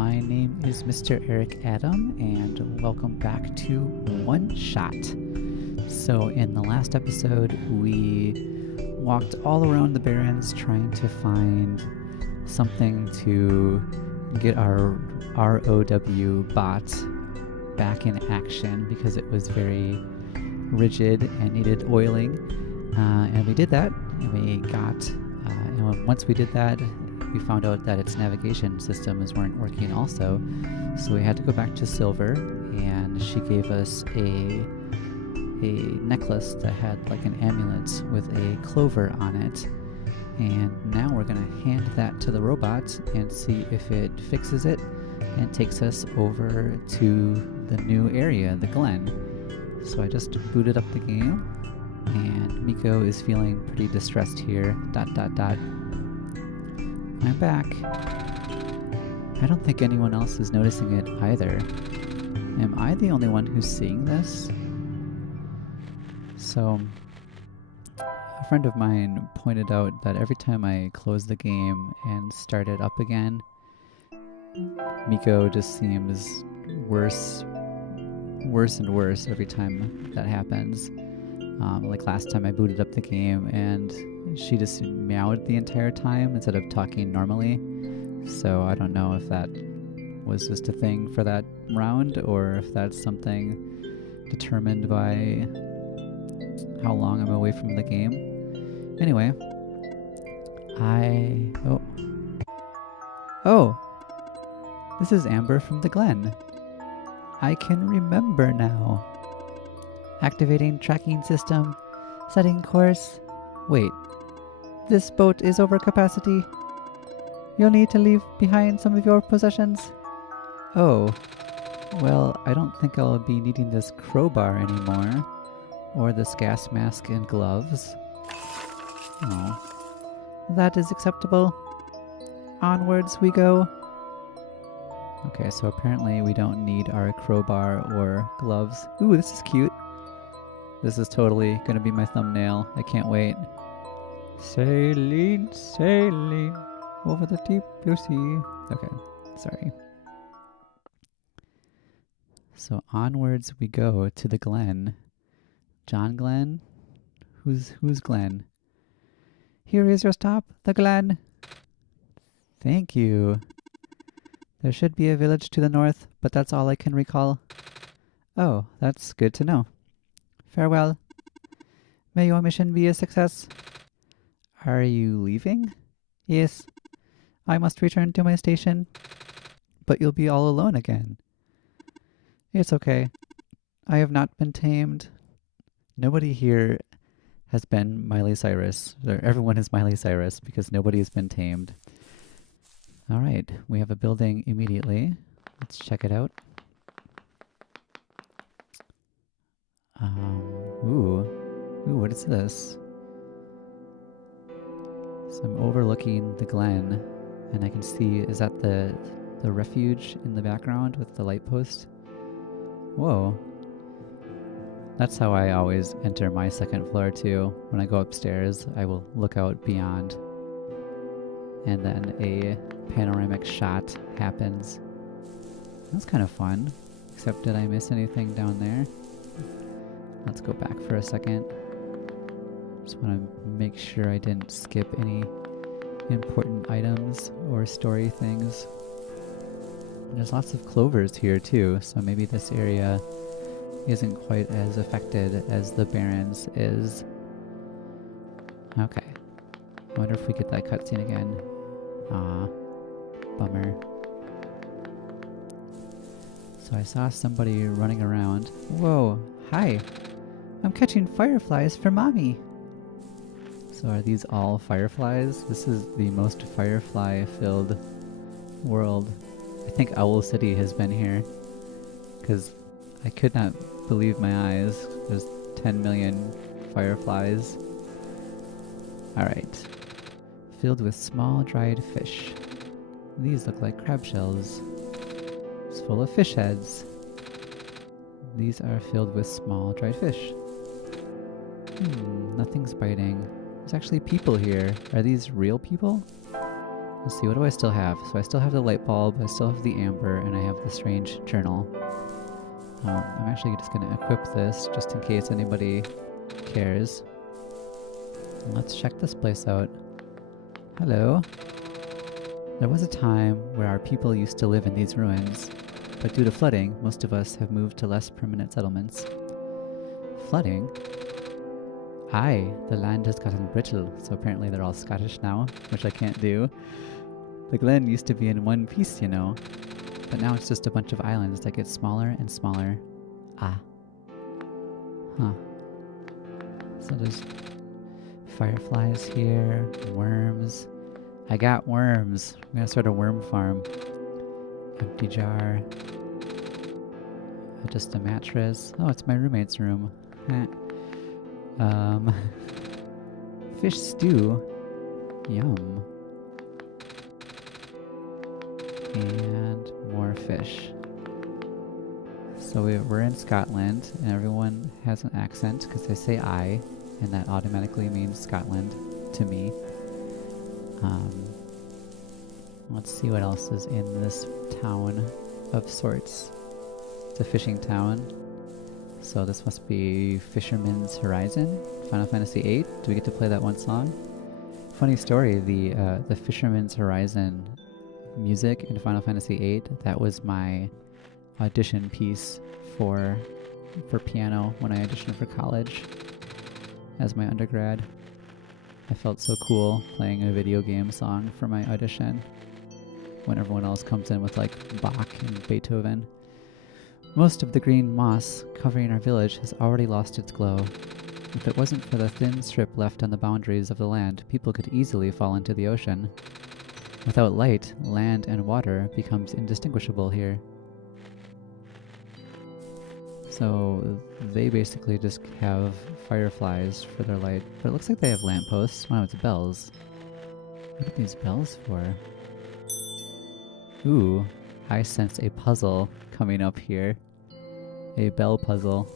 My name is Mr. Eric Adam, and welcome back to OneShot. So, in the last episode, we walked all around the Barrens trying to find something to get our ROW bot back in action because it was very rigid and needed oiling. And we did that, and we got, and once we did that, we found out that its navigation systems weren't working also, so we had to go back to Silver, and she gave us a necklace that had like an amulet with a clover on it, and now we're going to hand that to the robot and see if it fixes it and takes us over to the new area, the Glen. So I just booted up the game, and Miko is feeling pretty distressed here, ... I'm back. I don't think anyone else is noticing it either. Am I the only one who's seeing this? So, a friend of mine pointed out that every time I close the game and start it up again, Miko just seems worse and worse every time that happens. Like last time I booted up the game and she just meowed the entire time instead of talking normally. So I don't know if that was just a thing for that round or if that's something determined by how long I'm away from the game. Anyway, Oh! This is Amber from the Glen. I can remember now. Activating tracking system. Setting course. Wait. This boat is over capacity. You'll need to leave behind some of your possessions. Oh. Well, I don't think I'll be needing this crowbar anymore. Or this gas mask and gloves. Oh. That is acceptable. Onwards we go. Okay, so apparently we don't need our crowbar or gloves. Ooh, this is cute. This is totally gonna be my thumbnail. I can't wait. Sailing, sailing over the deep blue sea. Okay, sorry. So onwards we go to the Glen. John Glen? Who's Glen? Here is your stop, the Glen. Thank you. There should be a village to the north, but that's all I can recall. Oh, that's good to know. Farewell. May your mission be a success. Are you leaving? Yes. I must return to my station. But you'll be all alone again. It's okay. I have not been tamed. Nobody here has been Miley Cyrus. Everyone is Miley Cyrus because nobody has been tamed. Alright, we have a building immediately. Let's check it out. Ooh, what is this? So I'm overlooking the Glen, and I can see, is that the refuge in the background with the light post? Whoa. That's how I always enter my second floor too. When I go upstairs, I will look out beyond, and then a panoramic shot happens. That's kind of fun, except did I miss anything down there? Let's go back for a second. Just want to make sure I didn't skip any important items or story things. And there's lots of clovers here too, so maybe this area isn't quite as affected as the Barrens is. Okay. I wonder if we get that cutscene again. Ah, bummer. So I saw somebody running around. Whoa, hi. I'm catching fireflies for mommy. So are these all fireflies? This is the most firefly-filled world. I think Owl City has been here, because I could not believe my eyes. There's 10 million fireflies. Alright. Filled with small dried fish. These look like crab shells. It's full of fish heads. These are filled with small dried fish. Nothing's biting. There's actually people here. Are these real people? Let's see, what do I still have? So I still have the light bulb, I still have the amber, and I have the strange journal. I'm actually just going to equip this just in case anybody cares. Let's check this place out. Hello. There was a time where our people used to live in these ruins, but due to flooding, most of us have moved to less permanent settlements. Flooding? Aye, the land has gotten brittle, so apparently they're all Scottish now, which I can't do. The Glen used to be in one piece, you know, but now it's just a bunch of islands that get smaller and smaller. Ah. Huh. So there's fireflies here, worms. I got worms. I'm gonna start a worm farm. Empty jar. Just a mattress. Oh, it's my roommate's room. Fish stew. Yum. And more fish. So we're in Scotland, and everyone has an accent because they say I, and that automatically means Scotland to me. Let's see what else is in this town of sorts. It's a fishing town. So this must be Fisherman's Horizon, Final Fantasy VIII. Do we get to play that one song? Funny story, the Fisherman's Horizon music in Final Fantasy VIII, that was my audition piece for piano when I auditioned for college as my undergrad. I felt so cool playing a video game song for my audition when everyone else comes in with like Bach and Beethoven. Most of the green moss covering our village has already lost its glow. If it wasn't for the thin strip left on the boundaries of the land, people could easily fall into the ocean. Without light, land and water becomes indistinguishable here. So they basically just have fireflies for their light, but it looks like they have lampposts. Wow, it's bells. What are these bells for? Ooh, I sense a puzzle coming up here. A bell puzzle.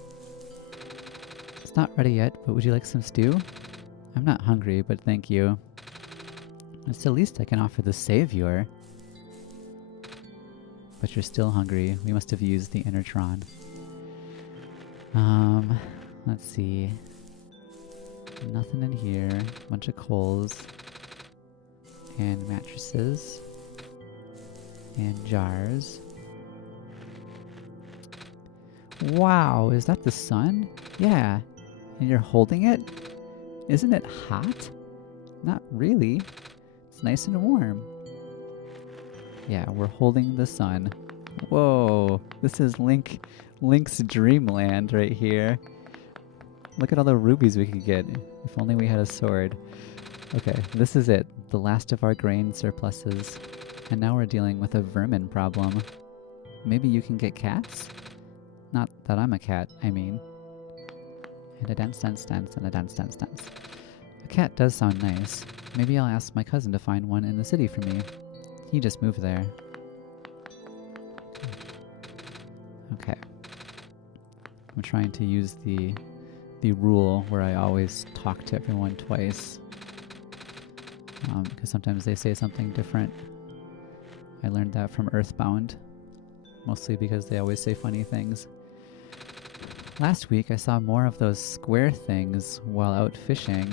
It's not ready yet, but would you like some stew? I'm not hungry, but thank you. It's the least I can offer the savior. But you're still hungry. We must have used the Enertron. Let's see. Nothing in here. Bunch of coals. And mattresses. And jars. Wow, is that the sun? Yeah. And you're holding it? Isn't it hot? Not really. It's nice and warm. Yeah, we're holding the sun. Whoa, this is Link's dreamland right here. Look at all the rubies we could get. If only we had a sword. Okay, this is it. The last of our grain surpluses. And now we're dealing with a vermin problem. Maybe you can get cats? Not that I'm a cat, I mean. And a dance, dance, dance, and a dance, dance, dance. A cat does sound nice. Maybe I'll ask my cousin to find one in the city for me. He just moved there. Okay. I'm trying to use the rule where I always talk to everyone twice. Because sometimes they say something different. I learned that from Earthbound. Mostly because they always say funny things. Last week I saw more of those square things while out fishing.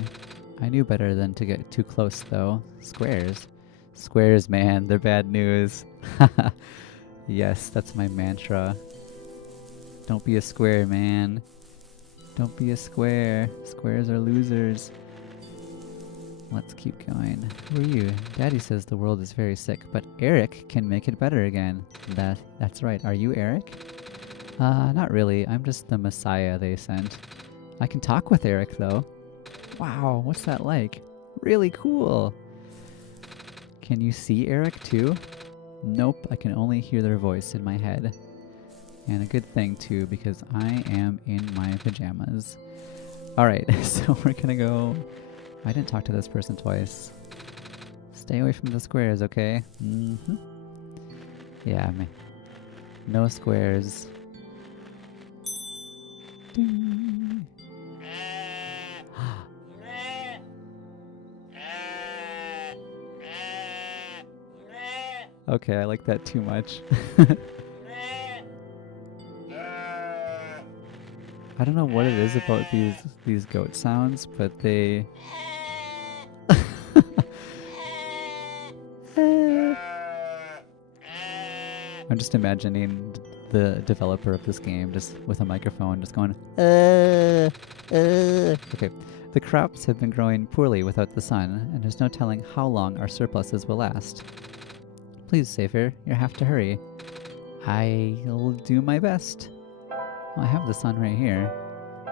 I knew better than to get too close though. Squares. Squares, man, they're bad news. Yes, that's my mantra. Don't be a square, man. Don't be a square. Squares are losers. Let's keep going. Who are you? Daddy says the world is very sick, but Eric can make it better again. That's right. Are you Eric? Not really. I'm just the messiah they sent. I can talk with Eric, though. Wow, what's that like? Really cool. Can you see Eric, too? Nope, I can only hear their voice in my head. And a good thing, too, because I am in my pajamas. Alright, so we're gonna go... I didn't talk to this person twice. Stay away from the squares, okay? Mm-hmm. Yeah, no squares. Ding. Okay, I like that too much. I don't know what it is about these goat sounds, but they I'm just imagining the developer of this game just with a microphone just going Okay. The crops have been growing poorly without the sun, and there's no telling how long our surpluses will last. Please, Savior, you have to hurry. I'll do my best. Well, I have the sun right here.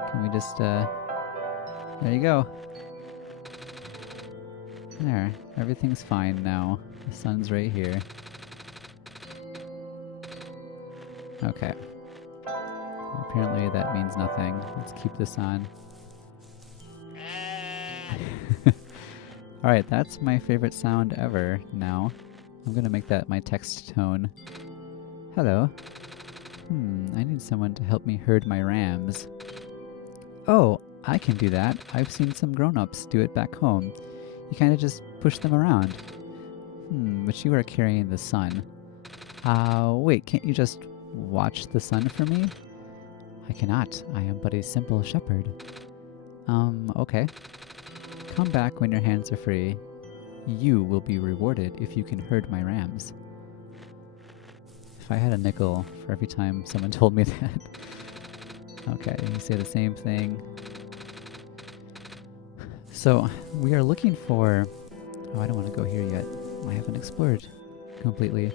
Can we just, there you go. There, everything's fine now. The sun's right here. Okay. Apparently that means nothing. Let's keep this on. Alright, that's my favorite sound ever now. I'm gonna make that my text tone. Hello. I need someone to help me herd my rams. Oh, I can do that. I've seen some grown-ups do it back home. You kinda just push them around. But you are carrying the sun. Wait, can't you just watch the sun for me? I cannot. I am but a simple shepherd. Okay. Come back when your hands are free. You will be rewarded if you can herd my rams. If I had a nickel for every time someone told me that. Okay, you say the same thing. So, we are looking for... Oh, I don't want to go here yet. I haven't explored completely.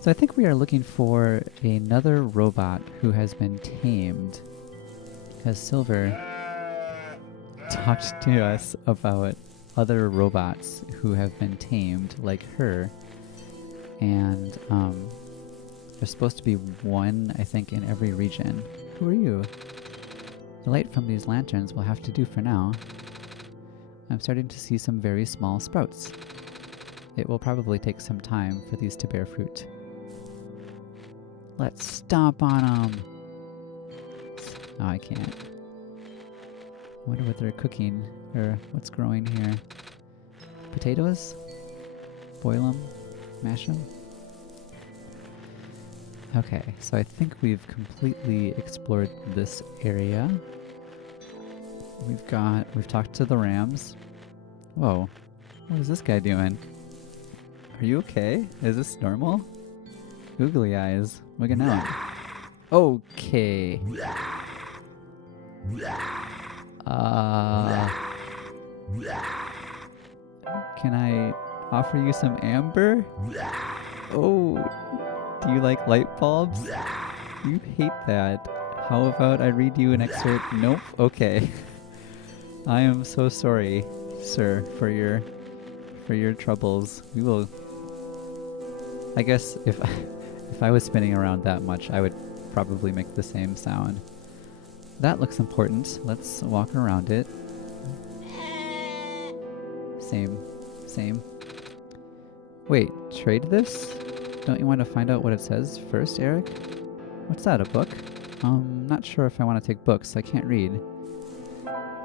So I think we are looking for another robot who has been tamed. Because Silver talked to us about other robots who have been tamed, like her. And there's supposed to be one, I think, in every region. Who are you? The light from these lanterns will have to do for now. I'm starting to see some very small sprouts. It will probably take some time for these to bear fruit. Let's stomp on them! Oh, I can't. I wonder what they're cooking, or what's growing here. Potatoes? Boil them? Mash them? Okay, so I think we've completely explored this area. We've talked to the rams. Whoa, what is this guy doing? Are you okay? Is this normal? Googly eyes. Looking out. Okay. Can I offer you some amber? Oh, do you like light bulbs? You hate that. How about I read you an excerpt? Nope. Okay. I am so sorry, sir, for your troubles. We will... I guess if I was spinning around that much, I would probably make the same sound. That looks important. Let's walk around it. Same. Wait, trade this? Don't you want to find out what it says first, Eric? What's that, a book? Not sure if I want to take books. I can't read.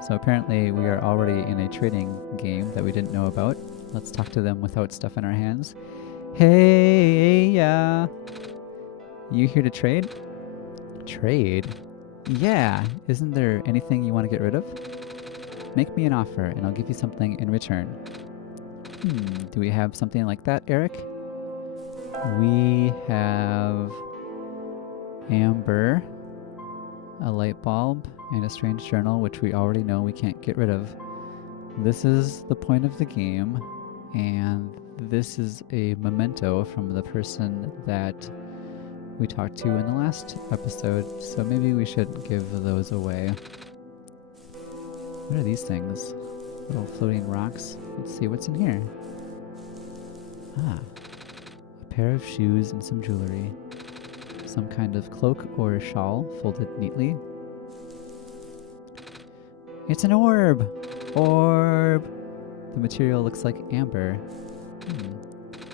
So apparently we are already in a trading game that we didn't know about. Let's talk to them without stuff in our hands. Hey, yeah. You here to trade? Trade? Yeah. Isn't there anything you want to get rid of? Make me an offer and I'll give you something in return. Do we have something like that, Eric? We have amber, a light bulb, and a strange journal, which we already know we can't get rid of. This is the point of the game, and this is a memento from the person that we talked to in the last episode, so maybe we should give those away. What are these things? Little floating rocks. Let's see what's in here. A pair of shoes and some jewelry. Some kind of cloak or shawl folded neatly. It's an orb! Orb! The material looks like amber.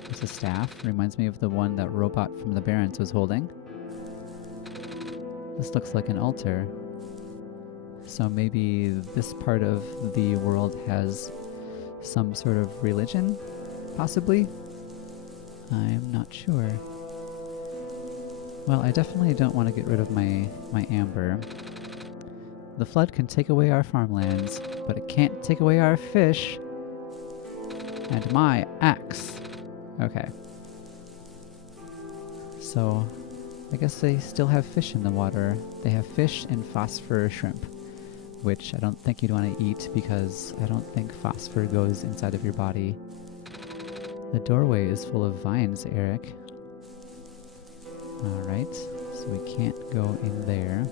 There's a staff. Reminds me of the one that Rowbot from the Barrens was holding. This looks like an altar. So maybe this part of the world has some sort of religion, possibly? I'm not sure. Well, I definitely don't want to get rid of my amber. The flood can take away our farmlands, but it can't take away our fish. And my axe. Okay. So, I guess they still have fish in the water. They have fish and phosphor shrimp, which I don't think you'd want to eat because I don't think phosphor goes inside of your body. The doorway is full of vines, Eric. Alright, so we can't go in there.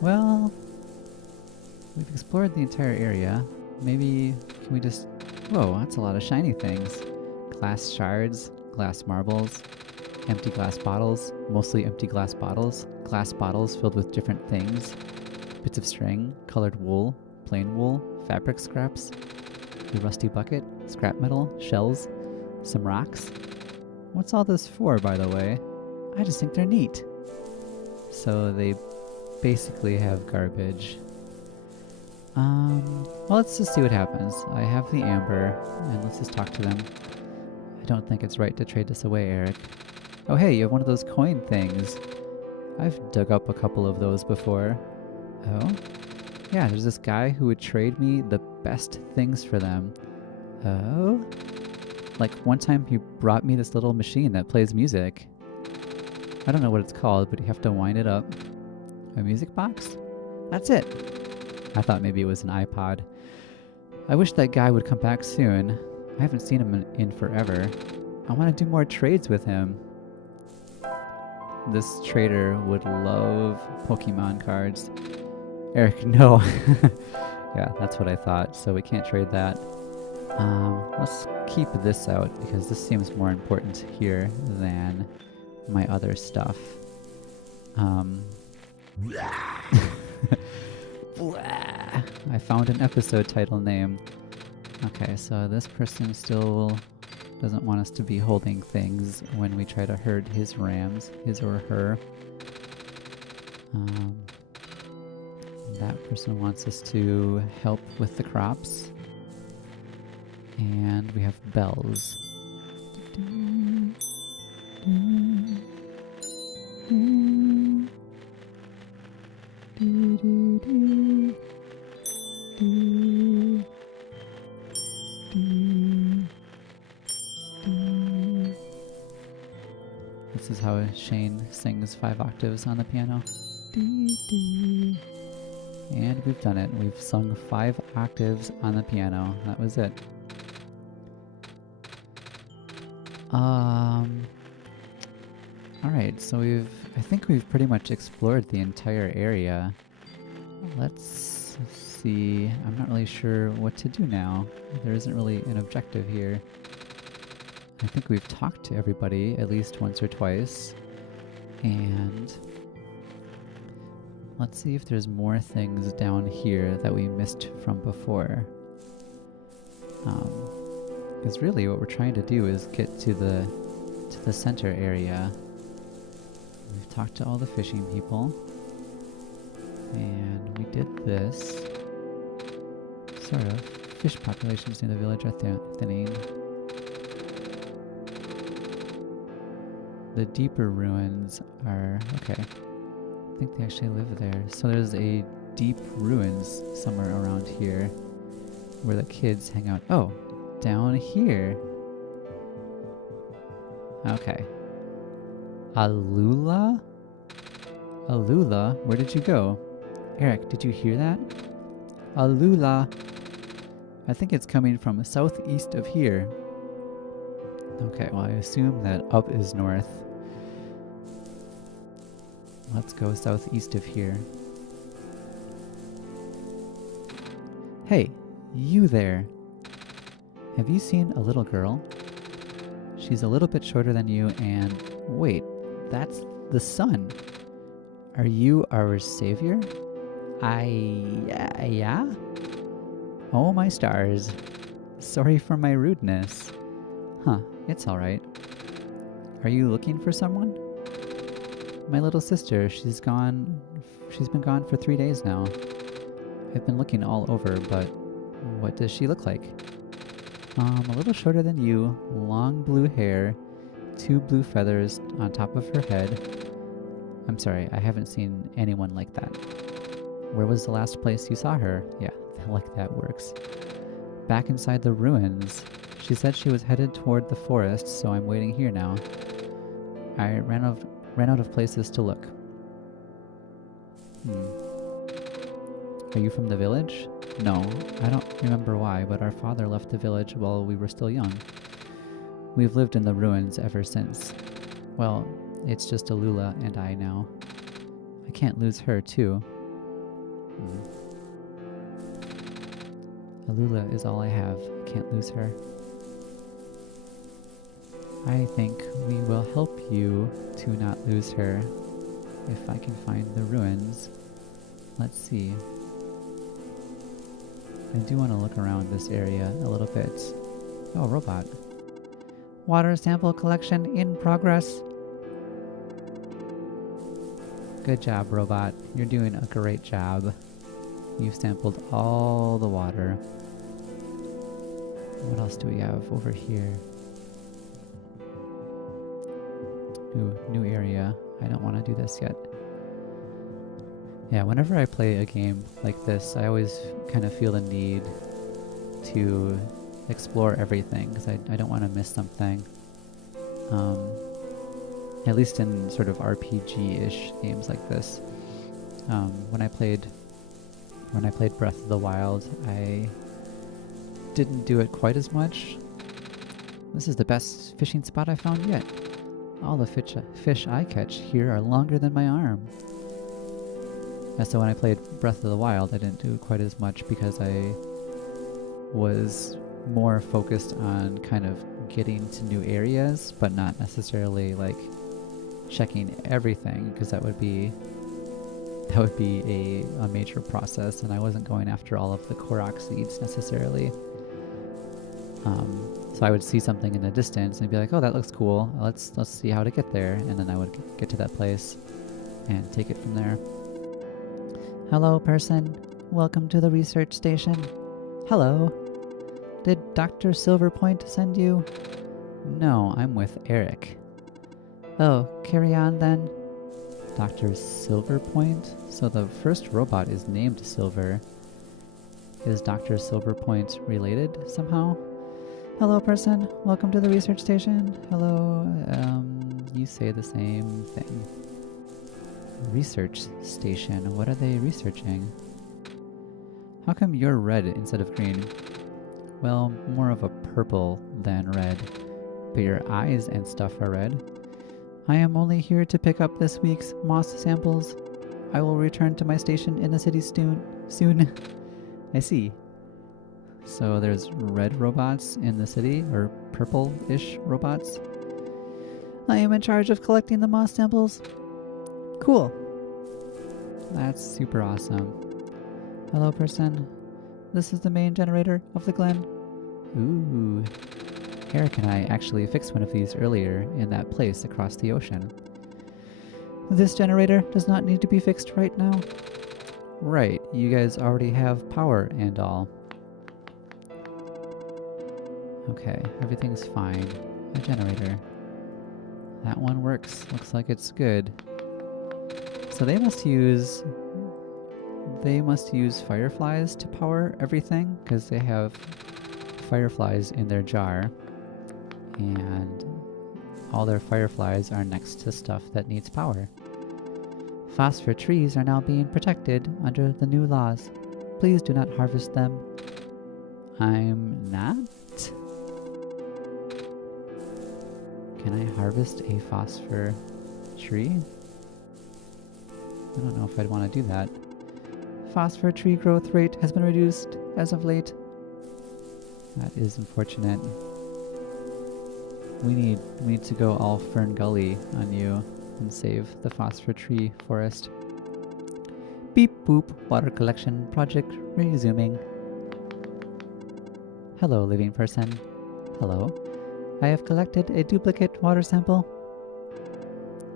Well, we've explored the entire area. Maybe, can we just... Whoa, that's a lot of shiny things. Glass shards, glass marbles, empty glass bottles, mostly empty glass bottles filled with different things. Bits of string, colored wool, plain wool, fabric scraps, a rusty bucket, scrap metal, shells, some rocks. What's all this for, by the way? I just think they're neat. So they basically have garbage. Well, let's just see what happens. I have the amber, and let's just talk to them. I don't think it's right to trade this away, Eric. Oh hey, you have one of those coin things. I've dug up a couple of those before. Oh? Yeah, there's this guy who would trade me the best things for them. Oh? Like, one time he brought me this little machine that plays music. I don't know what it's called, but you have to wind it up. A music box? That's it! I thought maybe it was an iPod. I wish that guy would come back soon. I haven't seen him in forever. I want to do more trades with him. This trader would love Pokemon cards. Eric, no. Yeah, that's what I thought, so we can't trade that. Let's keep this out, because this seems more important here than my other stuff. I found an episode title name. Okay, so this person still doesn't want us to be holding things when we try to herd his rams, his or her. That person wants us to help with the crops. And we have bells. This is how Shane sings 5 octaves on the piano. And we've done it. We've sung 5 octaves on the piano. That was it. Alright, so I think we've pretty much explored the entire area. Let's see, I'm not really sure what to do now. There isn't really an objective here. I think we've talked to everybody at least once or twice. And let's see if there's more things down here that we missed from before. Because really what we're trying to do is get to the center area. We've talked to all the fishing people. And we did this. Sort of. Fish populations near the village are thinning. The deeper ruins are... okay. I think they actually live there. So there's a deep ruins somewhere around here where the kids hang out. Oh! Down here. Okay. Alula? Alula? Where did you go? Eric, did you hear that? Alula. I think it's coming from southeast of here. Okay, well I assume that up is north. Let's go southeast of here. Hey, you there. Have you seen a little girl? She's a little bit shorter than you and... wait, that's the sun. Are you our savior? Yeah? Oh my stars. Sorry for my rudeness. Huh, it's alright. Are you looking for someone? My little sister, she's been gone for 3 days now. I've been looking all over, but what does she look like? A little shorter than you, long blue hair, 2 blue feathers on top of her head. I'm sorry, I haven't seen anyone like that. Where was the last place you saw her? Yeah, like that works. Back inside the ruins. She said she was headed toward the forest, so I'm waiting here now. I ran out of places to look. Are you from the village? No, I don't remember why, but our father left the village while we were still young. We've lived in the ruins ever since. Well, it's just Alula and I now. I can't lose her, too. Alula is all I have. I can't lose her. I think we will help you to not lose her if I can find the ruins. Let's see. I do want to look around this area a little bit. Oh, Rowbot. Water sample collection in progress. Good job, Rowbot. You're doing a great job. You've sampled all the water. What else do we have over here? Ooh, new area. I don't want to do this yet. Yeah, whenever I play a game like this, I always kind of feel the need to explore everything because I don't want to miss something. At least in sort of RPG-ish games like this. When I played Breath of the Wild, I didn't do it quite as much. This is the best fishing spot I found yet. All the fish I catch here are longer than my arm. And so when I played Breath of the Wild, I didn't do quite as much because I was more focused on kind of getting to new areas, but not necessarily like checking everything, because that would be a major process, and I wasn't going after all of the Korok seeds necessarily. So I would see something in the distance and be like, oh, that looks cool. Let's see how to get there. And then I would get to that place and take it from there. Hello, person. Welcome to the research station. Hello. Did Dr. Silverpoint send you? No, I'm with Eric. Oh, carry on then. Dr. Silverpoint? So the first robot is named Silver. Is Dr. Silverpoint related somehow? Hello, person. Welcome to the research station. Hello. You say the same thing. Research station. What are they researching? How come you're red instead of green? Well, more of a purple than red. But your eyes and stuff are red. I am only here to pick up this week's moss samples. I will return to my station in the city soon. I see. So there's red robots in the city, or purple-ish robots. I am in charge of collecting the moss samples. Cool. That's super awesome. Hello, person. This is the main generator of the Glen. Ooh. Eric and I actually fixed one of these earlier in that place across the ocean. This generator does not need to be fixed right now. Right, you guys already have power and all. Okay, everything's fine. A generator. That one works. Looks like it's good. So they must use fireflies to power everything, because they have fireflies in their jar. And all their fireflies are next to stuff that needs power. Phosphor trees are now being protected under the new laws. Please do not harvest them. I'm not? Can I harvest a phosphor tree? I don't know if I'd want to do that. Phosphor tree growth rate has been reduced as of late. That is unfortunate. We need to go all Fern Gully on you and save the phosphor tree forest. Beep boop, water collection project resuming. Hello, living person. Hello. I have collected a duplicate water sample.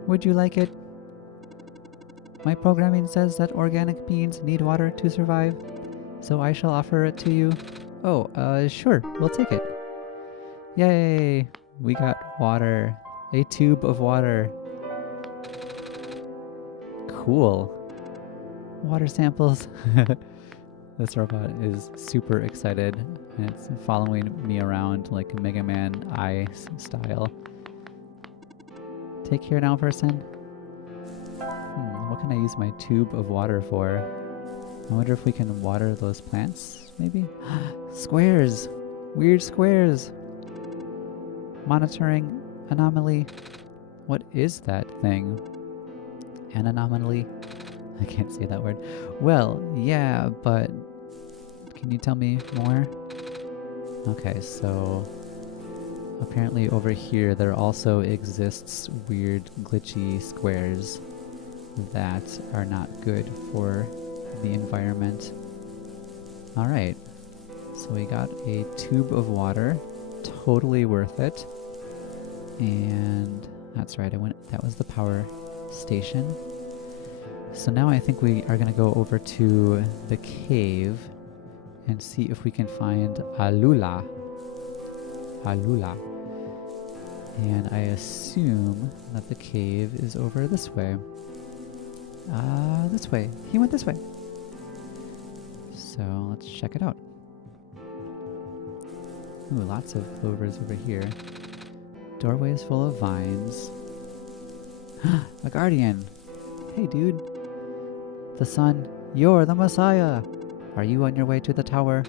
Would you like it? My programming says that organic beings need water to survive, so I shall offer it to you. Oh, sure, we'll take it. Yay! We got water. A tube of water. Cool. Water samples. This robot is super excited, and it's following me around like a Mega Man eye style. Take care now, person. What can I use my tube of water for? I wonder if we can water those plants, maybe? Squares! Weird squares! Monitoring anomaly. What is that thing? An anomaly? I can't say that word. Well, yeah, but can you tell me more? Okay, so apparently over here there also exists weird glitchy squares that are not good for the environment. Alright, so we got a tube of water, totally worth it. And that's right, that was the power station. So now I think we are going to go over to the cave and see if we can find Alula. Alula. And I assume that the cave is over this way. This way. He went this way. So let's check it out. Ooh, lots of clovers over here. Doorways full of vines. A guardian! Hey, dude. The sun, you're the Messiah! Are you on your way to the tower?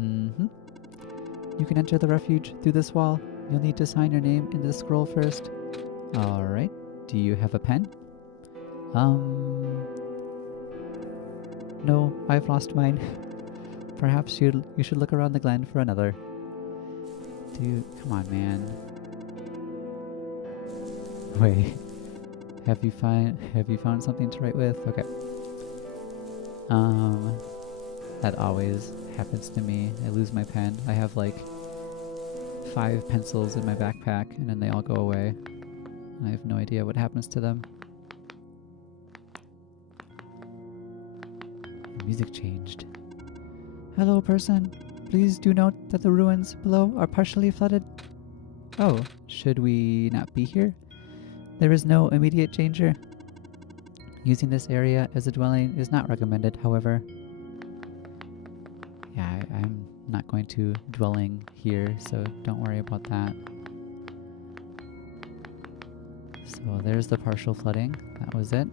Mm-hmm. You can enter the refuge through this wall. You'll need to sign your name in the scroll first. Alright. Do you have a pen? No, I've lost mine. Perhaps you should look around the Glen for another. Dude, come on, man. Wait. Have you found something to write with? Okay. That always happens to me. I lose my pen. I have like 5 pencils in my backpack and then they all go away. And I have no idea what happens to them. The music changed. Hello, person. Please do note that the ruins below are partially flooded. Oh, should we not be here? There is no immediate danger. Using this area as a dwelling is not recommended, however. Yeah, I'm not going to dwelling here, so don't worry about that. So there's the partial flooding. That was it.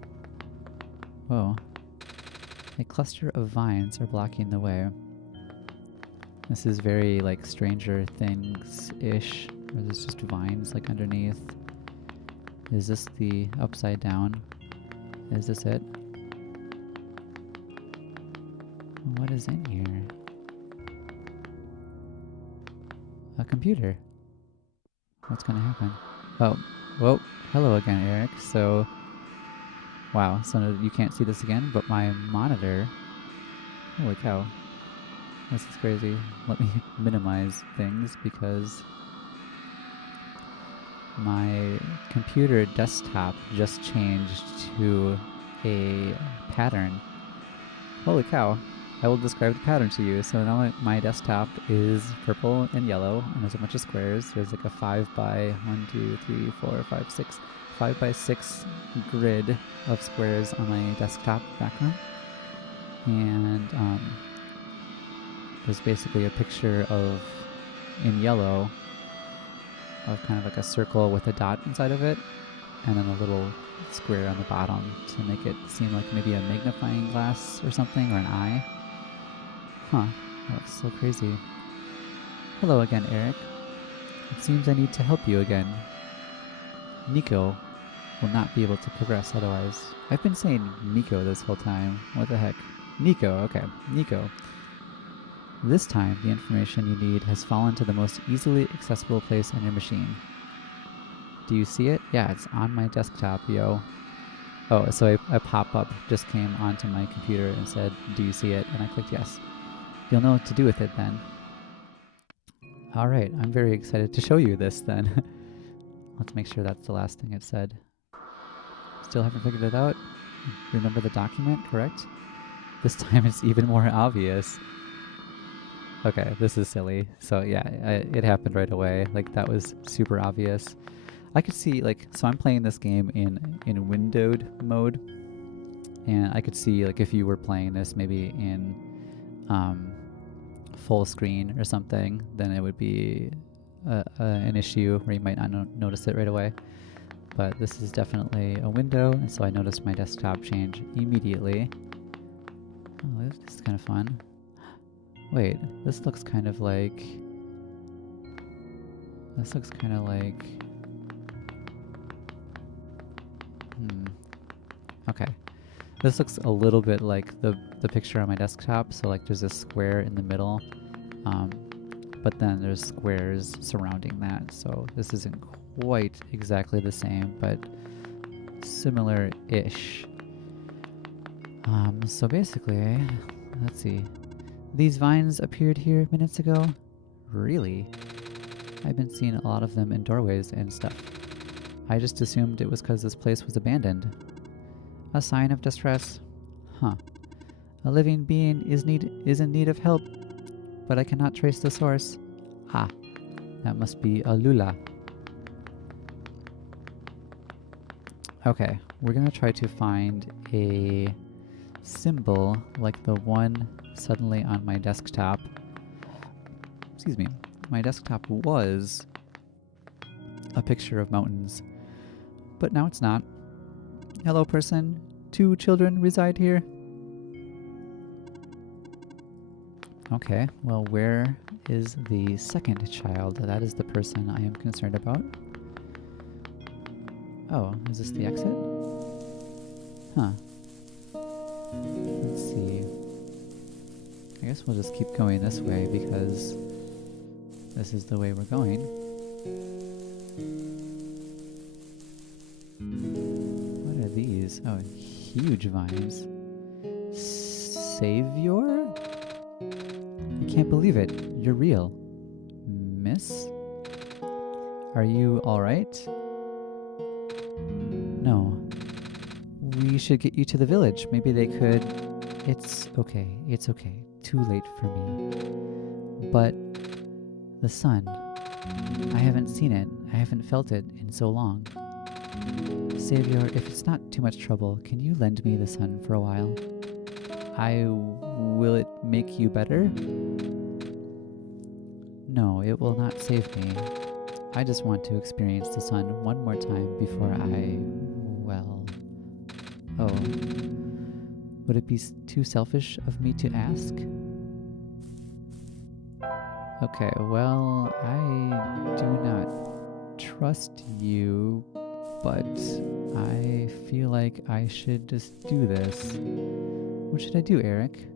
Whoa. A cluster of vines are blocking the way. This is very like Stranger Things-ish, where there's just vines like underneath. Is this the upside down? Is this it? What is in here? A computer. What's gonna happen? Oh, whoa. Hello again, Eric. So, wow. So you can't see this again, but my monitor. Holy cow. This is crazy. Let me minimize things because my computer desktop just changed to a pattern. Holy cow. I will describe the pattern to you. So now my desktop is purple and yellow, and there's a bunch of squares. There's like a 5 by 5 by 6 grid of squares on my desktop background. And there's basically a picture of, in yellow, of kind of like a circle with a dot inside of it, and then a little square on the bottom to make it seem like maybe a magnifying glass or something, or an eye. Huh, that looks so crazy. Hello again, Eric. It seems I need to help you again. Nico will not be able to progress otherwise. I've been saying Nico this whole time. What the heck? Nico, okay. Nico. This time, the information you need has fallen to the most easily accessible place on your machine. Do you see it? Yeah, it's on my desktop, yo. Oh, so a pop-up just came onto my computer and said, do you see it? And I clicked yes. You'll know what to do with it then. Alright, I'm very excited to show you this then. Let's make sure that's the last thing it said. Still haven't figured it out? Remember the document, correct? This time it's even more obvious. Okay, this is silly. So yeah, it happened right away. Like that was super obvious. I could see like so I'm playing this game in windowed mode, and I could see like if you were playing this maybe in um, full screen or something, then it would be an issue where you might not notice it right away. But this is definitely a window, and so I noticed my desktop change immediately. Oh, this is kind of fun. Wait, this looks kind of like... This looks kind of like... Okay. This looks a little bit like the picture on my desktop, so like there's a square in the middle, but then there's squares surrounding that, so this isn't quite exactly the same, but similar-ish. So basically, let's see. These vines appeared here minutes ago? Really? I've been seeing a lot of them in doorways and stuff. I just assumed it was because this place was abandoned. A sign of distress? Huh. A living being is in need of help, but I cannot trace the source. Ah, that must be a lula. Okay, we're gonna try to find a symbol like the one suddenly on my desktop. Excuse me. My desktop was a picture of mountains, but now it's not. Hello, person. 2 children reside here. Okay, well, where is the second child? That is the person I am concerned about. Oh, is this the exit? Huh. Let's see. I guess we'll just keep going this way because this is the way we're going. What are these? Oh, huge vines. Savior? I can't believe it. You're real. Miss? Are you alright? No. We should get you to the village. Maybe they could... It's okay. It's okay. Too late for me. But the sun. I haven't seen it. I haven't felt it in so long. Savior, if it's not too much trouble, can you lend me the sun for a while? Will it make you better? No, it will not save me. I just want to experience the sun one more time before well... Oh. Would it be too selfish of me to ask? Okay, well, I do not trust you, but I feel like I should just do this. What should I do, Eric?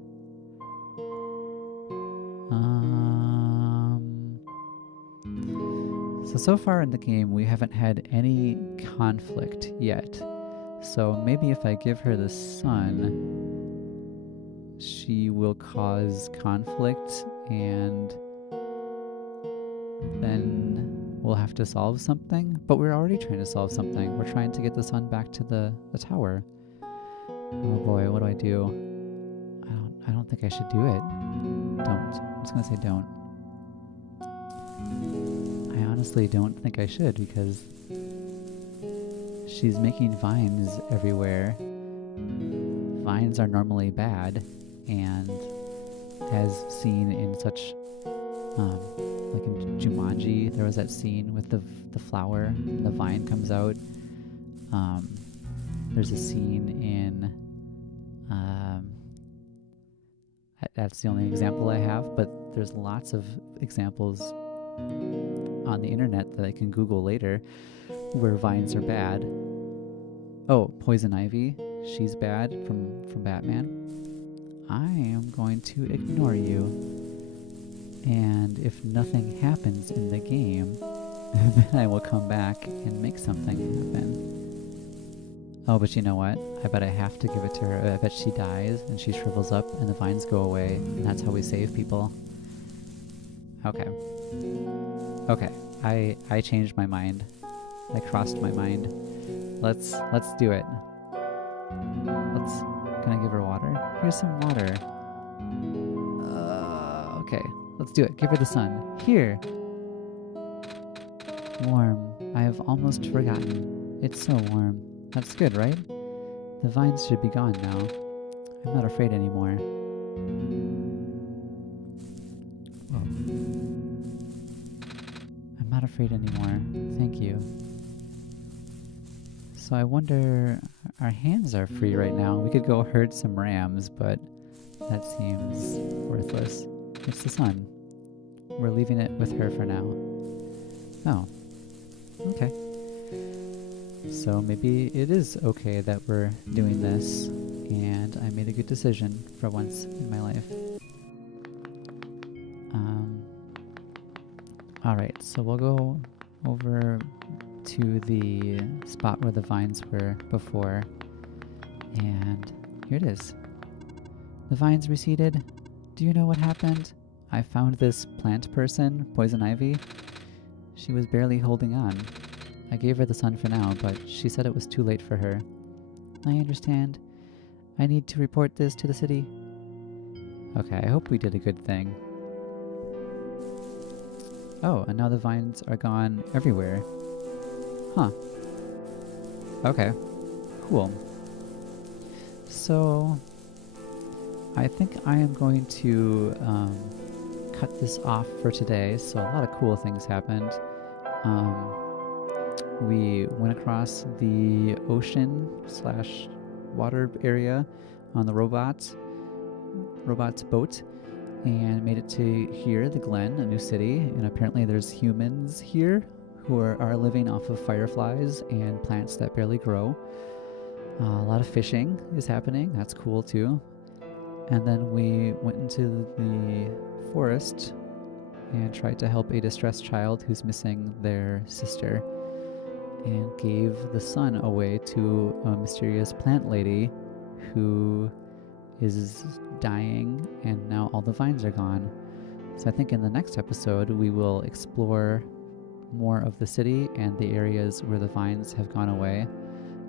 So far in the game, we haven't had any conflict yet. So maybe if I give her the sun, she will cause conflict, and then we'll have to solve something. But we're already trying to solve something. We're trying to get the sun back to the tower. Oh boy, what do I do? I don't think I should do it. Don't. I'm just gonna say don't. I honestly don't think I should because she's making vines everywhere. Vines are normally bad, and as seen in such, like in Jumanji, there was that scene with the flower, and the vine comes out. There's a scene in, that's the only example I have, but there's lots of examples on the internet that I can Google later where vines are bad. Oh, Poison Ivy, she's bad from Batman. I am going to ignore you. And if nothing happens in the game, then I will come back and make something happen. Oh, but you know what? I bet I have to give it to her. I bet she dies and she shrivels up and the vines go away, and that's how we save people. Okay. Okay. I changed my mind. I crossed my mind. Let's do it. Can I give her water? Here's some water. Okay. Let's do it. Give her the sun. Here. Warm. I have almost forgotten. It's so warm. That's good, right? The vines should be gone now. I'm not afraid anymore. Whoa. I'm not afraid anymore. Thank you. So I wonder, our hands are free right now. We could go herd some rams, but that seems worthless. It's the sun. We're leaving it with her for now. Oh. Okay. So maybe it is okay that we're doing this, and I made a good decision for once in my life. Alright, so we'll go over to the spot where the vines were before, and here it is. The vines receded. Do you know what happened? I found this plant person, Poison Ivy. She was barely holding on. I gave her the sun for now, but she said it was too late for her. I understand. I need to report this to the city. Okay, I hope we did a good thing. Oh, and now the vines are gone everywhere. Huh. Okay. Cool. So, I think I am going to cut this off for today. So a lot of cool things happened. We went across the ocean / water area on the robot's boat and made it to here, the Glen, a new city. And apparently there's humans here who are living off of fireflies and plants that barely grow. A lot of fishing is happening. That's cool too. And then we went into the forest and tried to help a distressed child who's missing their sister, and gave the sun away to a mysterious plant lady who is dying, and now all the vines are gone. So I think in the next episode we will explore more of the city and the areas where the vines have gone away.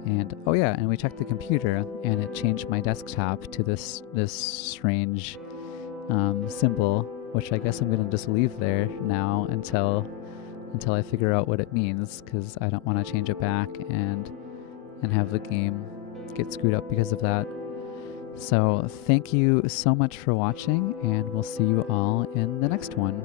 And oh yeah, and we checked the computer and it changed my desktop to this strange symbol, which I guess I'm gonna just leave there now until I figure out what it means, because I don't want to change it back and have the game get screwed up because of that. So thank you so much for watching, and we'll see you all in the next one.